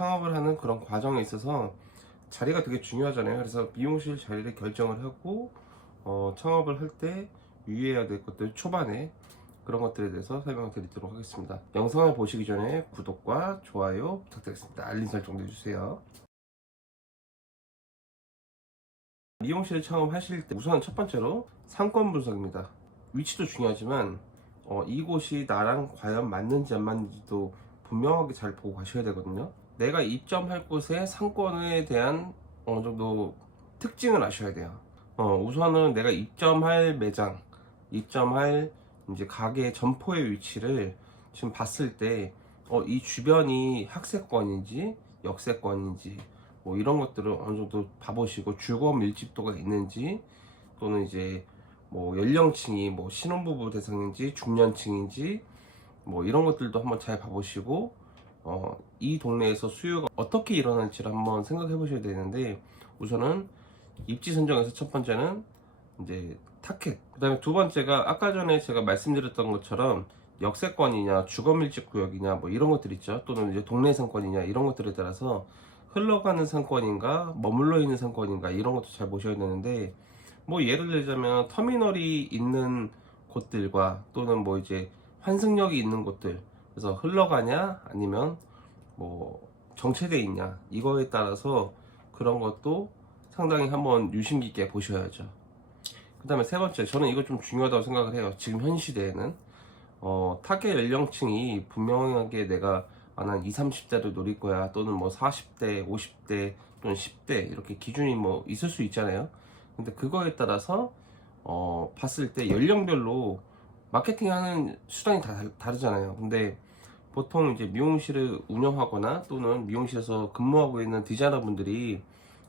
창업을 하는 그런 과정에 있어서 자리가 되게 중요하잖아요. 그래서 미용실 자리를 결정을 하고 창업을 할 때 유의해야 될 것들 초반에 그런 것들에 대해서 설명을 드리도록 하겠습니다. 영상을 보시기 전에 구독과 좋아요 부탁드리겠습니다. 알림 설정도 해주세요. 미용실 창업하실 때 우선 첫 번째로 상권 분석입니다. 위치도 중요하지만 이곳이 나랑 과연 맞는지 안 맞는지도 분명하게 잘 보고 가셔야 되거든요. 내가 입점할 곳의 상권에 대한 어느 정도 특징을 아셔야 돼요. 우선은 내가 입점할 매장, 입점할 이제 가게 점포의 위치를 지금 봤을 때 이 주변이 학세권인지 역세권인지 뭐 이런 것들을 어느 정도 봐보시고 주거 밀집도가 있는지 또는 이제 뭐 연령층이 뭐 신혼부부 대상인지 중년층인지 뭐 이런 것들도 한번 잘 봐보시고 이 동네에서 수요가 어떻게 일어날지를 한번 생각해 보셔야 되는데 우선은 입지 선정에서 첫 번째는 이제 타켓, 그 다음에 두 번째가 아까 전에 제가 말씀드렸던 것처럼 역세권이냐 주거밀집 구역이냐 뭐 이런 것들 있죠. 또는 이제 동네 상권이냐 이런 것들에 따라서 흘러가는 상권인가 머물러 있는 상권인가 이런 것도 잘 보셔야 되는데 뭐 예를 들자면 터미널이 있는 곳들과 또는 뭐 이제 환승역이 있는 곳들, 그래서 흘러가냐 아니면 뭐 정체돼 있냐 이거에 따라서 그런 것도 상당히 한번 유심 깊게 보셔야죠. 그 다음에 세 번째, 저는 이거 좀 중요하다고 생각을 해요. 지금 현 시대에는 타겟 연령층이 분명하게 내가 난 20, 30대를 노릴 거야 또는 뭐 40대, 50대 또는 10대 이렇게 기준이 뭐 있을 수 있잖아요. 근데 그거에 따라서 봤을 때 연령별로 마케팅하는 수단이 다 다르잖아요. 근데 보통 이제 미용실을 운영하거나 또는 미용실에서 근무하고 있는 디자이너분들이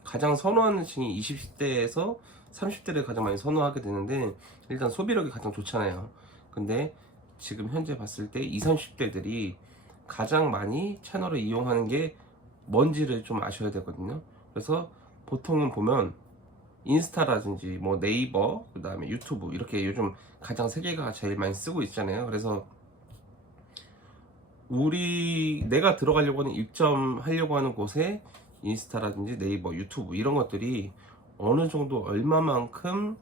가장 선호하는 층이 20대에서 30대를 가장 많이 선호하게 되는데 일단 소비력이 가장 좋잖아요. 근데 지금 현재 봤을 때 20, 30대들이 가장 많이 채널을 이용하는 게 뭔지를 좀 아셔야 되거든요. 그래서 보통은 보면 인스타라든지 뭐 네이버, 그 다음에 유튜브 이렇게 요즘 가장 세 개가 제일 많이 쓰고 있잖아요. 그래서 내가 들어가려고 하는 입점하려고 하는 곳에 인스타라든지 네이버, 유튜브 이런 것들이 어느 정도 얼마만큼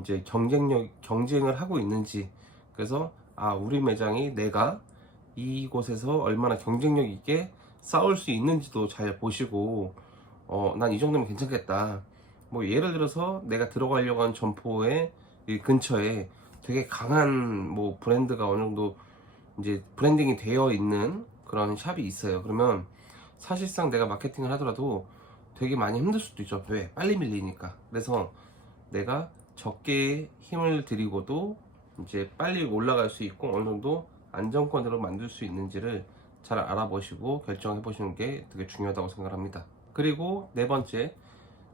이제 경쟁을 하고 있는지, 그래서 우리 매장이 내가 이곳에서 얼마나 경쟁력 있게 싸울 수 있는지도 잘 보시고 난 이 정도면 괜찮겠다. 뭐 예를 들어서 내가 들어가려고 하는 점포의 이 근처에 되게 강한 뭐 브랜드가 어느 정도 이제 브랜딩이 되어 있는 그런 샵이 있어요. 그러면 사실상 내가 마케팅을 하더라도 되게 많이 힘들 수도 있죠. 왜? 빨리 밀리니까. 그래서 내가 적게 힘을 들이고도 이제 빨리 올라갈 수 있고 어느 정도 안정권으로 만들 수 있는지를 잘 알아보시고 결정해 보시는 게 되게 중요하다고 생각합니다. 그리고 네 번째,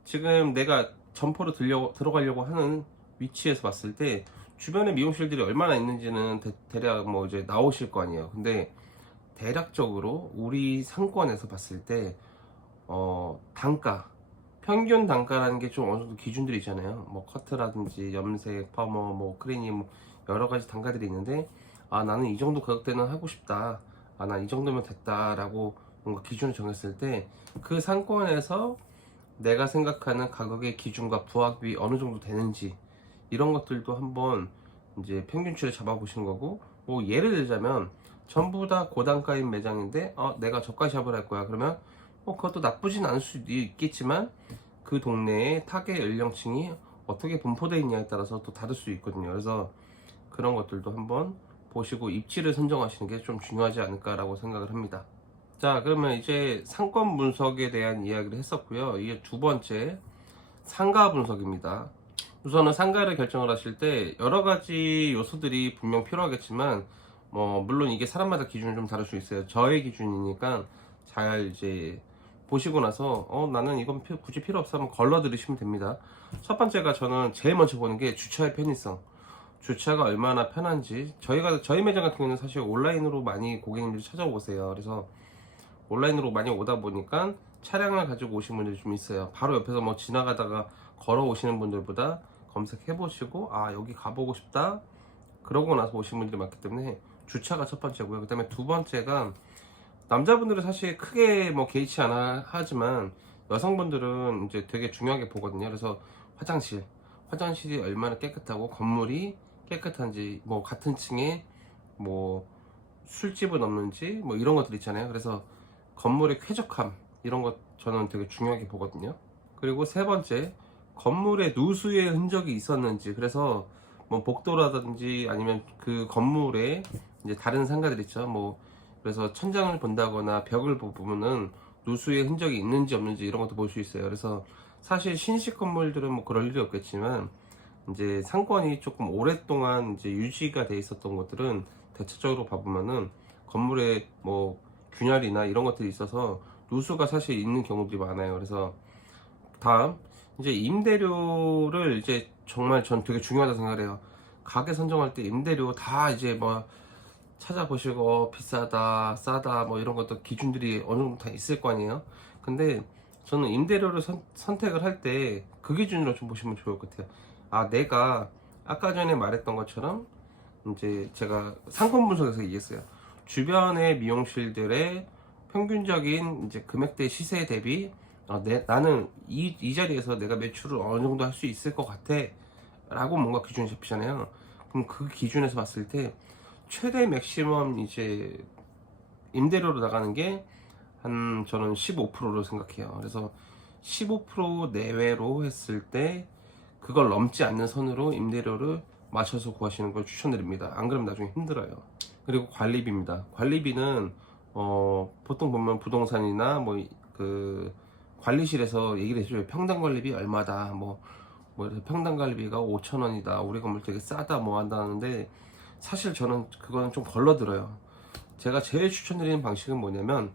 지금 내가 점포로 들어가려고 하는 위치에서 봤을 때 주변에 미용실들이 얼마나 있는지는 대략 뭐 이제 나오실 거 아니에요. 근데 대략적으로 우리 상권에서 봤을 때 단가, 평균 단가라는 게 좀 어느 정도 기준들이 있잖아요. 뭐 커트라든지 염색, 파머, 뭐 크리님 뭐 여러 가지 단가들이 있는데 나는 이 정도 가격대는 하고 싶다. 난 이 정도면 됐다라고 뭔가 기준을 정했을 때 그 상권에서 내가 생각하는 가격의 기준과 부합이 어느 정도 되는지 이런 것들도 한번 이제 평균치를 잡아보시는 거고, 뭐 예를 들자면 전부 다 고단가인 매장인데 내가 저가 샵을 할 거야 그러면 그것도 나쁘진 않을 수도 있겠지만 그 동네의 타겟 연령층이 어떻게 분포되어 있냐에 따라서 또 다를 수 있거든요. 그래서 그런 것들도 한번 보시고 입지를 선정하시는 게 좀 중요하지 않을까라고 생각을 합니다. 자, 그러면 이제 상권 분석에 대한 이야기를 했었고요. 이게 두 번째, 상가 분석입니다. 우선은 상가를 결정을 하실 때 여러 가지 요소들이 분명 필요하겠지만 물론 이게 사람마다 기준이 좀 다를 수 있어요. 저의 기준이니까 잘 이제 보시고 나서 나는 이건 굳이 필요 없어 하면 걸러 들으시면 됩니다. 첫 번째가 저는 제일 먼저 보는 게 주차의 편의성. 주차가 얼마나 편한지. 저희 매장 같은 경우는 사실 온라인으로 많이 고객님들이 찾아오세요. 그래서 온라인으로 많이 오다 보니까 차량을 가지고 오신 분들이 좀 있어요. 바로 옆에서 뭐 지나가다가 걸어 오시는 분들보다 검색해 보시고 여기 가보고 싶다 그러고 나서 오신 분들이 많기 때문에 주차가 첫 번째고요. 그 다음에 두 번째가 남자분들은 사실 크게 뭐 개의치 않아 하지만 여성분들은 이제 되게 중요하게 보거든요. 그래서 화장실이 얼마나 깨끗하고 건물이 깨끗한지, 뭐 같은 층에 뭐 술집은 없는지 뭐 이런 것들 있잖아요. 그래서 건물의 쾌적함 이런 것 저는 되게 중요하게 보거든요. 그리고 세 번째, 건물에 누수의 흔적이 있었는지. 그래서 뭐 복도라든지 아니면 그 건물에 이제 다른 상가들 있죠. 뭐 그래서 천장을 본다거나 벽을 보면은 누수의 흔적이 있는지 없는지 이런 것도 볼 수 있어요. 그래서 사실 신식 건물들은 뭐 그럴 일이 없겠지만 이제 상권이 조금 오랫동안 이제 유지가 돼 있었던 것들은 대체적으로 봐보면은 건물에 뭐 균열이나 이런 것들이 있어서 누수가 사실 있는 경우들이 많아요. 그래서 다음, 이제 임대료를 이제 정말 전 되게 중요하다 생각을 해요. 가게 선정할 때 임대료 다 이제 뭐 찾아보시고 비싸다 싸다 뭐 이런 것도 기준들이 어느 정도 다 있을 거 아니에요. 근데 저는 임대료를 선택을 할 때 그 기준으로 좀 보시면 좋을 것 같아요. 아, 내가 아까 전에 말했던 것처럼 이제 제가 상권 분석에서 얘기했어요. 주변의 미용실들의 평균적인 이제 금액대 시세 대비 나는 이 자리에서 내가 매출을 어느 정도 할 수 있을 것 같아 라고 뭔가 기준이 잡히잖아요. 그럼 그 기준에서 봤을 때 최대 맥시멈 이제 임대료로 나가는 게 한 저는 15%로 생각해요. 그래서 15% 내외로 했을 때 그걸 넘지 않는 선으로 임대료를 맞춰서 구하시는 걸 추천드립니다. 안 그러면 나중에 힘들어요. 그리고 관리비입니다. 관리비는 보통 보면 부동산이나 뭐 그 관리실에서 얘기를 해줘요. 평당 관리비 얼마다, 뭐 이렇게 평당 관리비가 5,000원이다, 우리 건물 되게 싸다 뭐 한다는데, 사실 저는 그거는 좀 걸러들어요. 제가 제일 추천드리는 방식은 뭐냐면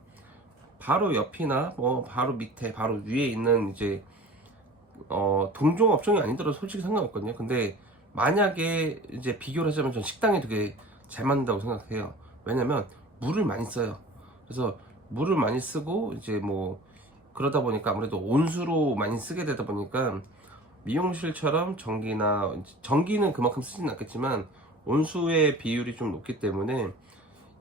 바로 옆이나 뭐 바로 밑에 바로 위에 있는 이제 동종 업종이 아니더라도 솔직히 상관없거든요. 근데 만약에 이제 비교를 하자면 전 식당이 되게 잘 맞는다고 생각해요. 왜냐면 물을 많이 써요. 그래서 물을 많이 쓰고 이제 뭐 그러다 보니까 아무래도 온수로 많이 쓰게 되다 보니까 미용실처럼 전기는 그만큼 쓰진 않겠지만 온수의 비율이 좀 높기 때문에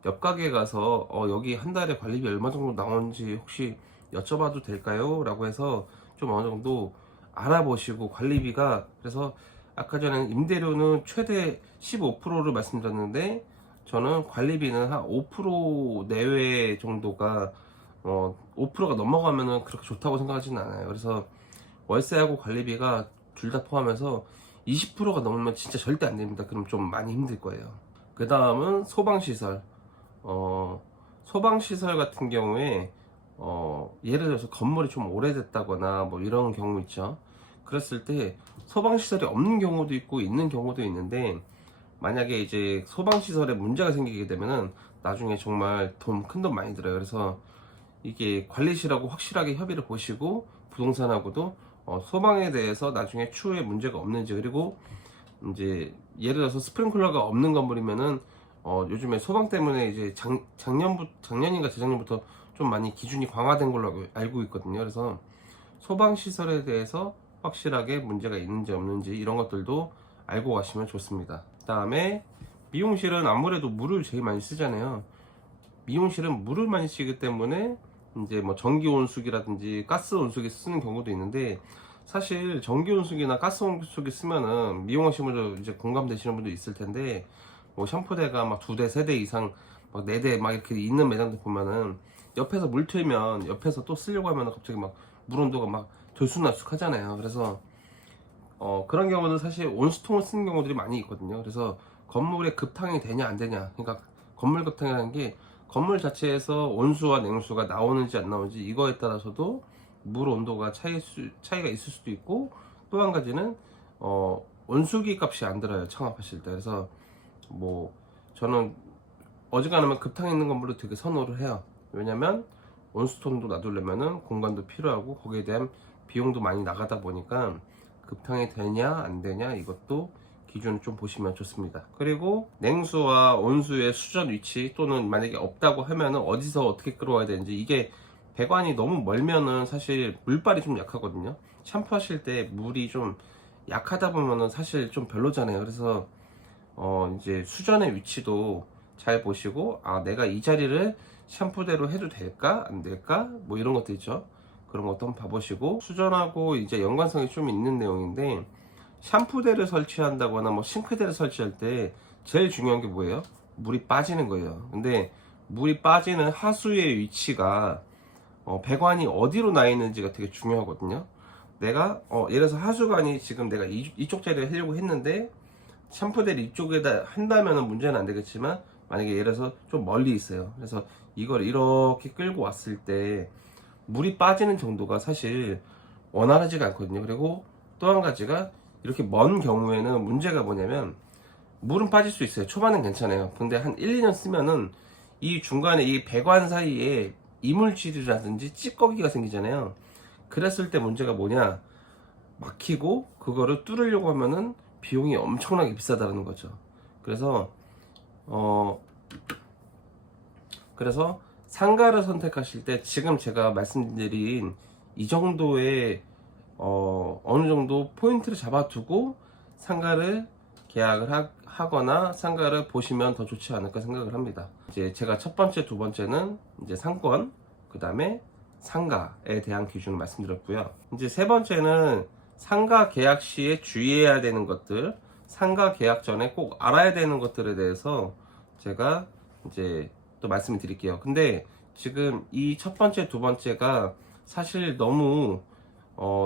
옆 가게 가서 여기 한 달에 관리비 얼마 정도 나오는지 혹시 여쭤봐도 될까요? 라고 해서 좀 어느 정도 알아보시고, 관리비가, 그래서 아까 전에 임대료는 최대 15%를 말씀드렸는데 저는 관리비는 한 5% 내외 정도가 5%가 넘어가면은 그렇게 좋다고 생각하지는 않아요. 그래서 월세하고 관리비가 둘 다 포함해서 20%가 넘으면 진짜 절대 안 됩니다. 그럼 좀 많이 힘들 거예요. 그 다음은 소방시설. 소방시설 같은 경우에 예를 들어서 건물이 좀 오래됐다거나 뭐 이런 경우 있죠. 그랬을 때 소방시설이 없는 경우도 있고 있는 경우도 있는데, 만약에 이제 소방시설에 문제가 생기게 되면은 나중에 정말 큰 돈 많이 들어요. 그래서 이게 관리실하고 확실하게 협의를 보시고 부동산하고도 소방에 대해서 나중에 추후에 문제가 없는지, 그리고 이제 예를 들어서 스프링클러가 없는 건물이면은 요즘에 소방 때문에 이제 작년인가 재작년부터 좀 많이 기준이 강화된 걸로 알고 있거든요. 그래서 소방 시설에 대해서 확실하게 문제가 있는지 없는지 이런 것들도 알고 가시면 좋습니다. 그다음에 미용실은 아무래도 물을 제일 많이 쓰잖아요. 미용실은 물을 많이 쓰기 때문에 이제 뭐 전기 온수기라든지 가스 온수기 쓰는 경우도 있는데, 사실 전기 온수기나 가스 온수기 쓰면은 미용하시는 분들 이제 공감되시는 분도 있을 텐데, 뭐 샴푸대가 막 2대, 3대 이상 막 4대 막 이렇게 있는 매장들 보면은 옆에서 물 틀면 옆에서 또 쓰려고 하면 갑자기 막 물 온도가 막 들쑥날쑥 하잖아요. 그래서 그런 경우는 사실 온수통을 쓰는 경우들이 많이 있거든요. 그래서 건물에 급탕이 되냐 안 되냐, 그러니까 건물 급탕이라는 게 건물 자체에서 온수와 냉수가 나오는지 안 나오는지, 이거에 따라서도 물 온도가 차이가 있을 수도 있고, 또 한 가지는 온수기 값이 안 들어요, 창업하실 때. 그래서 뭐 저는 어지간하면 급탕 있는 건물로 되게 선호를 해요. 왜냐면 온수통도 놔두려면은 공간도 필요하고 거기에 대한 비용도 많이 나가다 보니까 급탕이 되냐 안 되냐 이것도 기준을 좀 보시면 좋습니다. 그리고 냉수와 온수의 수전 위치, 또는 만약에 없다고 하면은 어디서 어떻게 끌어와야 되는지, 이게 배관이 너무 멀면은 사실 물발이 좀 약하거든요. 샴푸하실 때 물이 좀 약하다 보면은 사실 좀 별로잖아요. 그래서 이제 수전의 위치도 잘 보시고, 내가 이 자리를 샴푸대로 해도 될까 안 될까 뭐 이런 것도 있죠. 그런 것도 한번 봐보시고, 수전하고 이제 연관성이 좀 있는 내용인데, 샴푸대를 설치한다거나 뭐 싱크대를 설치할 때 제일 중요한 게 뭐예요? 물이 빠지는 거예요. 근데 물이 빠지는 하수의 위치가 배관이 어디로 나 있는지가 되게 중요하거든요. 내가 예를 들어서 하수관이 지금 내가 이쪽 자리에 하려고 했는데 샴푸대를 이쪽에다 한다면 문제는 안 되겠지만, 만약에 예를 들어서 좀 멀리 있어요. 그래서 이걸 이렇게 끌고 왔을 때 물이 빠지는 정도가 사실 원활하지가 않거든요. 그리고 또 한 가지가, 이렇게 먼 경우에는 문제가 뭐냐면, 물은 빠질 수 있어요. 초반은 괜찮아요. 근데 한 1, 2년 쓰면은 이 중간에 이 배관 사이에 이물질이라든지 찌꺼기가 생기잖아요. 그랬을 때 문제가 뭐냐, 막히고 그거를 뚫으려고 하면은 비용이 엄청나게 비싸다는 거죠. 그래서 그래서 상가를 선택하실 때 지금 제가 말씀드린 이 정도의 어느 정도 포인트를 잡아두고 상가를 계약을 하거나 상가를 보시면 더 좋지 않을까 생각을 합니다. 이제 제가 첫 번째, 두 번째는 이제 상권, 그 다음에 상가에 대한 기준을 말씀드렸고요. 이제 세 번째는 상가 계약 시에 주의해야 되는 것들, 상가 계약 전에 꼭 알아야 되는 것들에 대해서 제가 이제 또 말씀을 드릴게요. 근데 지금 이 첫 번째, 두 번째가 사실 너무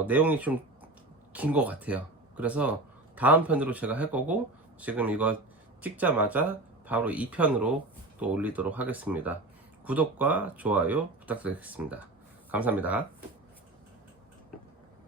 내용이 좀 긴 것 같아요. 그래서 다음 편으로 제가 할 거고, 지금 이거 찍자마자 바로 2편으로 또 올리도록 하겠습니다. 구독과 좋아요 부탁드리겠습니다. 감사합니다.